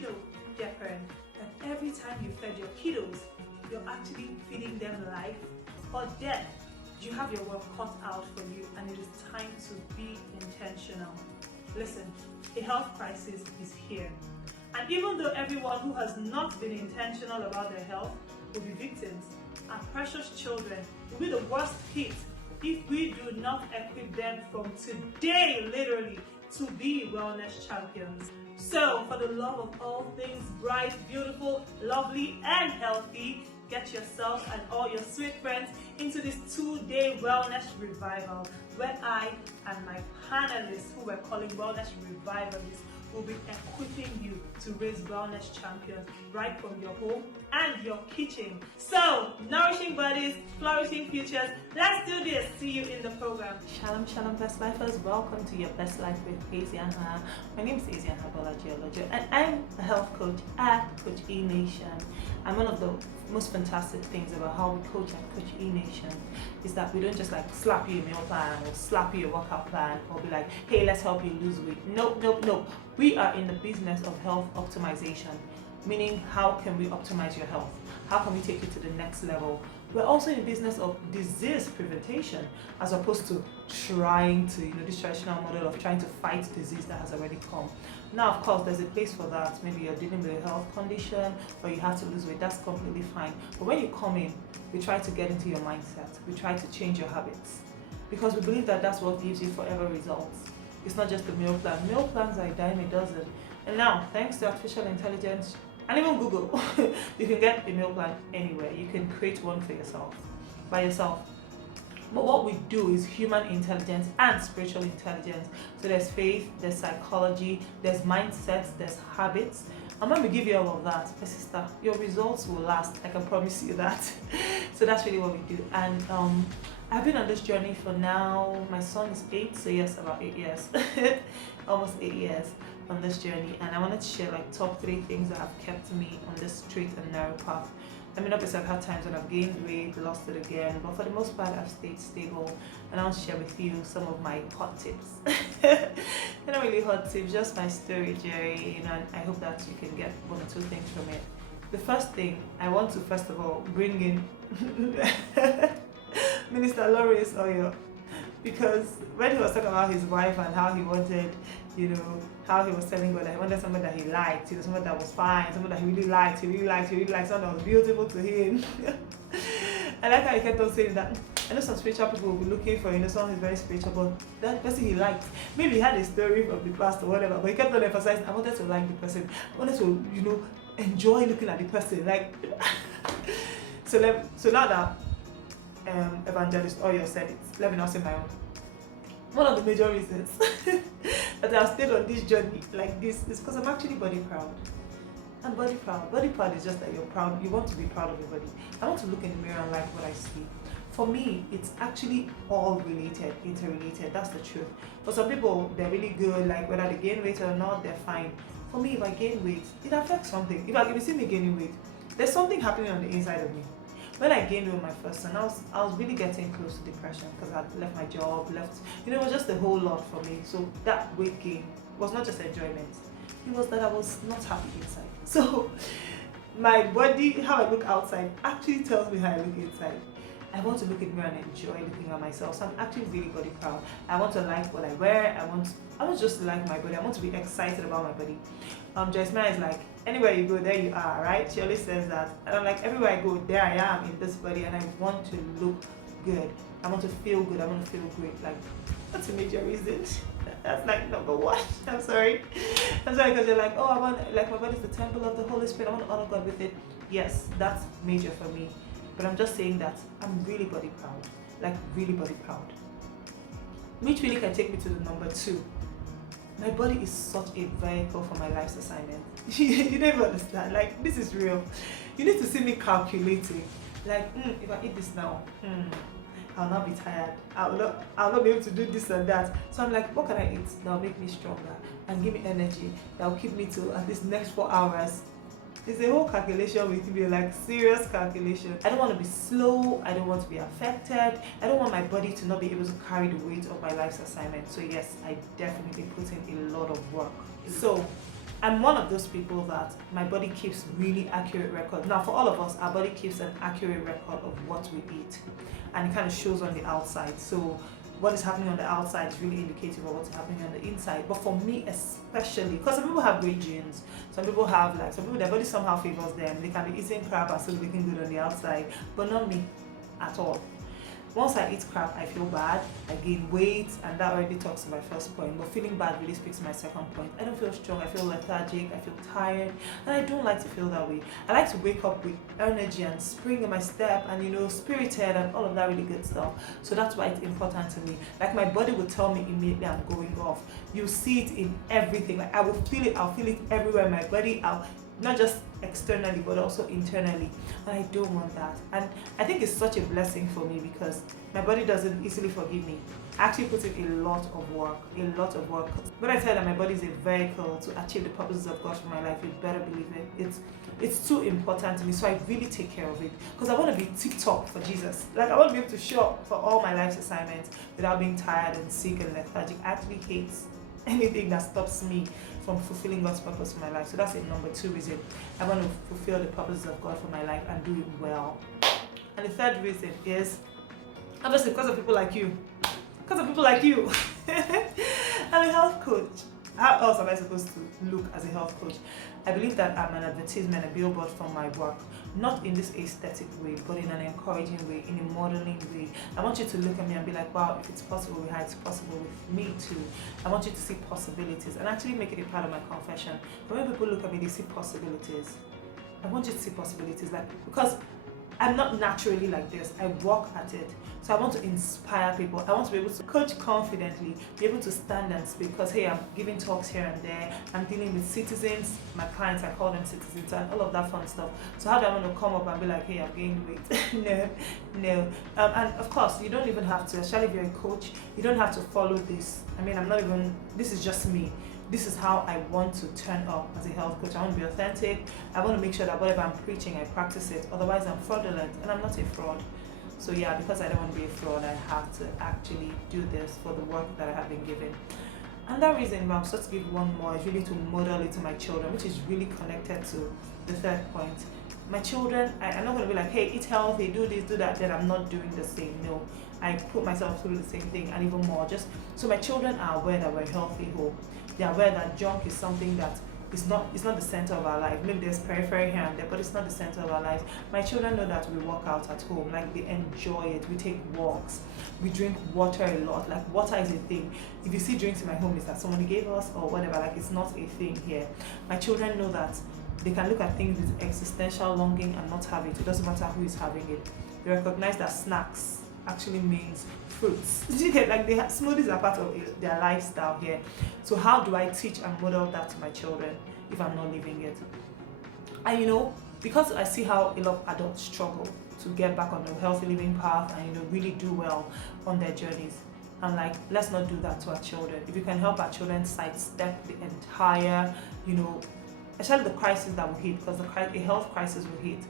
dear parent, that every time you fed your kiddos, you're actually feeding them life or death? You have your work cut out for you, and it is time to be intentional. Listen, a health crisis is here. And even though everyone who has not been intentional about their health will be victims, our precious children will be the worst hit if we do not equip them from today, literally, to be wellness champions. So, for the love of all things bright, beautiful, lovely, and healthy, get yourself and all your sweet friends into this 2-day wellness revival, where I and my panelists, who we're calling wellness revivalists, will be equipping you to raise wellness champions right from your home and your kitchen. So, nourishing bodies, flourishing futures. Let's do this. See you in the program. Shalom, shalom, best lifers. Welcome to your best life with Asiana. My name is Asiana Bolaji, and I'm a health coach at Coach E Nation. And one of the most fantastic things about how we coach at Coach E Nation is that we don't just like slap you a meal plan or slap you a workout plan or be like, hey, let's help you lose weight. No. We are in the business of health optimization, meaning how can we optimize your health? How can we take you to the next level? We're also in the business of disease prevention, as opposed to trying to, this traditional model of trying to fight disease that has already come. Now, of course, there's a place for that. Maybe you're dealing with a health condition or you have to lose weight. That's completely fine. But when you come in, we try to get into your mindset. We try to change your habits, because we believe that that's what gives you forever results. It's not just the meal plan. Meal plans are a dime a dozen. And now, thanks to artificial intelligence and even Google, you can get a meal plan anywhere. You can create one for yourself, by yourself. But what we do is human intelligence and spiritual intelligence. So there's faith, there's psychology, there's mindsets, there's habits. And when we give you all of that, my sister, your results will last. I can promise you that. So that's really what we do. And I've been on this journey for now, my son is 8, so yes, about 8 years. Almost 8 years on this journey. And I wanted to share like top 3 things that have kept me on this straight and narrow path. I mean, obviously I've had times when I've gained weight, lost it again, but for the most part I've stayed stable. And I want to share with you some of my hot tips. They're not really hot tips, just my story, Jerry, and I hope that you can get 1 or 2 things from it. The first thing, I want to first of all bring in Minister Lawrence Oyo, because when he was talking about his wife and how he wanted, how he was telling God that he wanted someone that he liked, someone that was fine, someone that he really liked, someone that was beautiful to him. I like how he kept on saying that. I know some spiritual people will be looking for, someone who's very spiritual, but that person he liked, maybe he had a story from the past or whatever, but he kept on emphasizing, I wanted to like the person, I wanted to, enjoy looking at the person, like. So now that Evangelist Oyo said it, let me not say my own. One of the major reasons that I've stayed on this journey like this is because I'm actually body proud. I'm body proud. Body proud is just that you're proud. You want to be proud of your body. I want to look in the mirror and like what I see. For me, it's actually all related, interrelated. That's the truth. For some people, they're really good, like whether they gain weight or not, they're fine. For me, if I gain weight, it affects something. If you see me gaining weight, there's something happening on the inside of me. When I gained weight my first son, I was really getting close to depression because I left my job, it was just a whole lot for me. So that weight gain was not just enjoyment. It was that I was not happy inside. So my body, how I look outside, actually tells me how I look inside. I want to look in the mirror and enjoy looking at myself. So I'm actually really body proud. I want to like what I wear. I want just to like my body. I want to be excited about my body. Jasmine is like, anywhere you go, there you are, right? She always says that. And I'm like, everywhere I go, there I am in this body, and I want to look good. I want to feel good. I want to feel great. Like, that's a major reason. That's like number 1. I'm sorry because you're like, oh, I want, like, my body's the temple of the Holy Spirit. I want to honor God with it. Yes, that's major for me. But I'm just saying that I'm really body proud. Like, really body proud. Which really can take me to the number 2. My body is such a vehicle for my life's assignment. You never understand. Like, this is real. You need to see me calculating. Like, if I eat this now, I'll not be tired. I'll not be able to do this and that. So I'm like, what can I eat that will make me stronger and give me energy that will keep me to at least next 4 hours? It's a whole calculation with me, like serious calculation. I don't want to be slow. I don't want to be affected. I don't want my body to not be able to carry the weight of my life's assignment. So yes, I definitely put in a lot of work. So I'm one of those people that my body keeps really accurate record. Now, for all of us, our body keeps an accurate record of what we eat, and it kind of shows on the outside. So what is happening on the outside is really indicative of what's happening on the inside. But for me especially, because some people have great genes, some people their body somehow favors them. They can be eating crap and still looking good on the outside, but not me at all. Once I eat crap, I feel bad, I gain weight, and that already talks to my first point. But feeling bad really speaks to my second point. I don't feel strong, I feel lethargic, I feel tired, and I don't like to feel that way. I like to wake up with energy and spring in my step and spirited and all of that really good stuff. So that's why it's important to me. Like my body will tell me immediately I'm going off. You see it in everything. Like I'll feel it everywhere in my body. Not just externally but also internally, and I don't want that. And I think it's such a blessing for me because my body doesn't easily forgive me. I actually put in a lot of work. When I tell that my body is a vehicle to achieve the purposes of God for my life, you better believe it. It's too important to me, so I really take care of it because I want to be tip-top for Jesus. Like I want to be able to show up for all my life's assignments without being tired and sick and lethargic. I actually hate anything that stops me from fulfilling God's purpose for my life. So that's a number 2 reason. I want to fulfill the purposes of God for my life and do it well. And the third reason is obviously because of people like you. I'm a health coach. How else am I supposed to look as a health coach? I believe that I'm an advertisement, a billboard for my work. Not in this aesthetic way, but in an encouraging way, in a modeling way. I want you to look at me and be like, wow, if it's possible with her, it's possible with me too. I want you to see possibilities and actually make it a part of my confession. But when people look at me, they see possibilities. I want you to see possibilities, because I'm not naturally like this. I work at it. So I want to inspire people. I want to be able to coach confidently, be able to stand and speak because, hey, I'm giving talks here and there. I'm dealing with citizens, my clients, I call them citizens, and all of that fun stuff. So how do I want to come up and be like, hey, I've gained weight? No. And of course, you don't even have to, especially if you're a coach, you don't have to follow this. I mean, this is just me. This is how I want to turn up as a health coach. I want to be authentic. I want to make sure that whatever I'm preaching, I practice it. Otherwise, I'm fraudulent, and I'm not a fraud. So yeah, because I don't want to be a fraud, I have to actually do this for the work that I have been given. And that reason, I'm supposed to give one more, is really to model it to my children, which is really connected to the third point. My children, I'm not going to be like, hey, eat healthy, do this, do that, then I'm not doing the same. No, I put myself through the same thing and even more. Just so my children are aware that we're a healthy home. They're aware that junk is something that it's not the center of our life. Maybe there's periphery here and there, but it's not the center of our lives. My children know that we work out at home, like they enjoy it. We take walks, we drink water a lot. Like water is a thing. If you see drinks in my home, it's that somebody gave us or whatever. Like it's not a thing here. My children know that they can look at things with existential longing and not have it. It doesn't matter who is having it. They recognize that snacks actually means fruits. Like smoothies are part of their lifestyle here. So how do I teach and model that to my children if I'm not living it? And because I see how a lot of adults struggle to get back on the healthy living path and really do well on their journeys, I'm like, let's not do that to our children. If you can help our children sidestep the entire, especially the crisis that will hit, because a health crisis will hit,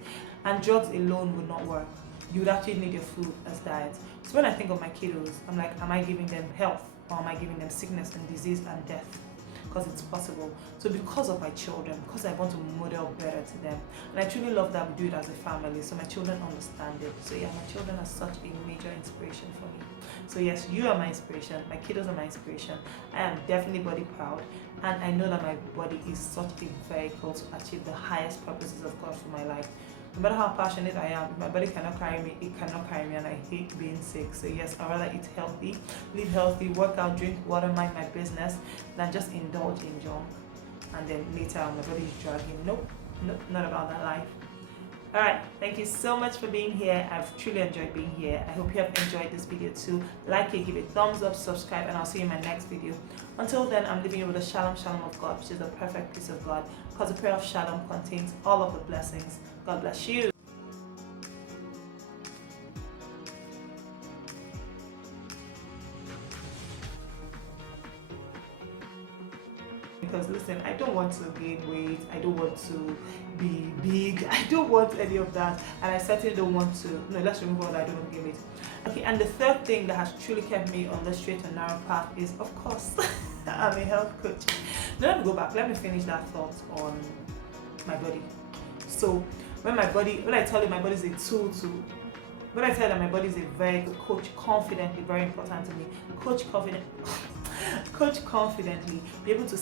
and drugs alone would not work. You would actually need your food as diet. So when I think of my kiddos, I'm like, am I giving them health or am I giving them sickness and disease and death? Because it's possible. So because of my children, because I want to model better to them, and I truly love that we do it as a family, so my children understand it. So yeah, my children are such a major inspiration for me. So yes, you are my inspiration, my kiddos are my inspiration. I am definitely body proud, and I know that my body is such a vehicle to achieve the highest purposes of God for my life. No matter how passionate I am, if my body cannot carry me, it cannot carry me, and I hate being sick. So yes, I'd rather eat healthy, live healthy, work out, drink water, mind my business, than just indulge in junk. And then later on, my body is dragging. Nope, not about that life. Alright, thank you so much for being here. I've truly enjoyed being here. I hope you have enjoyed this video too. Like it, give it a thumbs up, subscribe, and I'll see you in my next video. Until then, I'm leaving you with the Shalom of God, which is the perfect peace of God, because the prayer of Shalom contains all of the blessings. God bless you. Because listen, I don't want to gain weight, I don't want to be big, I don't want any of that, and I certainly don't want to, let's remove all that, I don't want to gain weight. Okay, and the third thing that has truly kept me on the straight and narrow path is, of course, I'm a health coach. Now let me go back. Let me finish that thought on my body. So when I tell you my body is a tool to, when I tell you that my body is a very good coach confidently, very important to me. Coach confidently, be able to